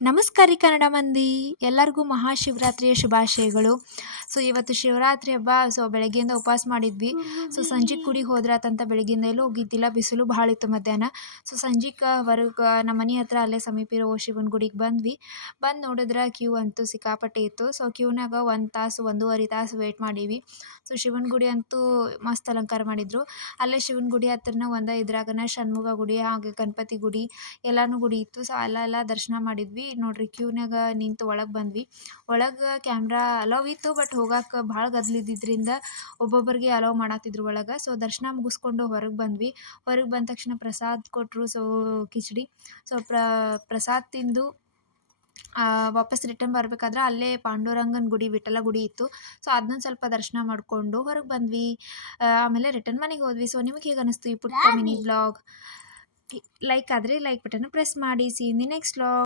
ನಮಸ್ಕಾರ ರೀ ಕನ್ನಡ ಮಂದಿ. ಎಲ್ಲರಿಗೂ ಮಹಾಶಿವರಾತ್ರಿಯ ಶುಭಾಶಯಗಳು. ಸೊ ಇವತ್ತು ಶಿವರಾತ್ರಿ ಹಬ್ಬ. ಸೊ ಬೆಳಗ್ಗೆಯಿಂದ ಉಪವಾಸ ಮಾಡಿದ್ವಿ. ಸೊ ಸಂಜೆಗೆ ಗುಡಿಗೆ ಹೋದ್ರಾತಂತ ಬೆಳಗ್ಗಿಂದ ಎಲ್ಲೂ ಹೋಗಿದ್ದಿಲ್ಲ, ಬಿಸಿಲು ಭಾಳ ಇತ್ತು ಮಧ್ಯಾಹ್ನ. ಸೊ ಸಂಜೆಗೆ ಹೊರಗೆ ನಮ್ಮ ಮನೆ ಹತ್ರ ಅಲ್ಲೇ ಸಮೀಪ ಇರೋ ಶಿವನ ಗುಡಿಗೆ ಬಂದ್ವಿ. ಬಂದು ನೋಡಿದ್ರೆ ಕ್ಯೂ ಅಂತೂ ಸಿಕ್ಕಾಪಟ್ಟೆ ಇತ್ತು. ಸೊ ಕ್ಯೂನಾಗ 1 ತಾಸು 1.5 ತಾಸು ವೆಯ್ಟ್ ಮಾಡೀವಿ. ಸೊ ಶಿವನ ಗುಡಿ ಅಂತೂ ಮಸ್ತ್ ಅಲಂಕಾರ ಮಾಡಿದ್ರು. ಅಲ್ಲೇ ಶಿವನ ಗುಡಿ ಹತ್ರನ ಇದ್ರಾಗನ ಷಣ್ಮುಖ ಗುಡಿ, ಹಾಗೆ ಗಣಪತಿ ಗುಡಿ, ಎಲ್ಲಾನು ಗುಡಿ ಇತ್ತು. ಸೊ ಅಲ್ಲೆಲ್ಲ ದರ್ಶನ ಮಾಡಿದ್ವಿ. ನೋಡ್ರಿ ಕ್ಯೂನಾಗ ನಿಂತು ಒಳಗೆ ಬಂದ್ವಿ. ಒಳಗೆ ಕ್ಯಾಮ್ರಾ ಅಲೋವ್ ಇತ್ತು, ಬಟ್ ಹೋಗಕ್ಕೆ ಭಾಳ ಗದ್ಲಿದ್ದಿದ್ದರಿಂದ ಒಬ್ಬೊಬ್ಬರಿಗೆ ಅಲೋವ್ ಮಾಡತ್ತಿದ್ರು ಒಳಗೆ. ಸೊ ದರ್ಶನ ಮುಗಿಸ್ಕೊಂಡು ಹೊರಗೆ ಬಂದ್ವಿ. ಹೊರಗೆ ಬಂದ ತಕ್ಷಣ ಪ್ರಸಾದ ಕೊಟ್ಟರು. ಸೊ ಕಿಚಡಿ. ಸೊ ಪ್ರಸಾದ ತಿಂದು ವಾಪಸ್ ರಿಟರ್ನ್ ಬರಬೇಕಾದ್ರೆ ಅಲ್ಲೇ ಪಾಂಡುರಂಗನ ಗುಡಿ, ವಿಠ್ಠಲ ಗುಡಿ ಇತ್ತು. ಸೊ ಅದನ್ನೊಂದು ಸ್ವಲ್ಪ ದರ್ಶನ ಮಾಡಿಕೊಂಡು ಹೊರಗೆ ಬಂದ್ವಿ. ಆಮೇಲೆ ರಿಟರ್ನ್ ಮನೆಗೆ ಹೋದ್ವಿ. ಸೊ ನಿಮಗೆ ಹೇಗೆ ಅನಿಸ್ತು ಈ ಪುಟ್ಟ ಮಿನಿ ಬ್ಲಾಗ್? ಲೈಕ್ ಆದರೆ ಲೈಕ್ ಬಟನ್ ಪ್ರೆಸ್ ಮಾಡಿ. C in the next vlog.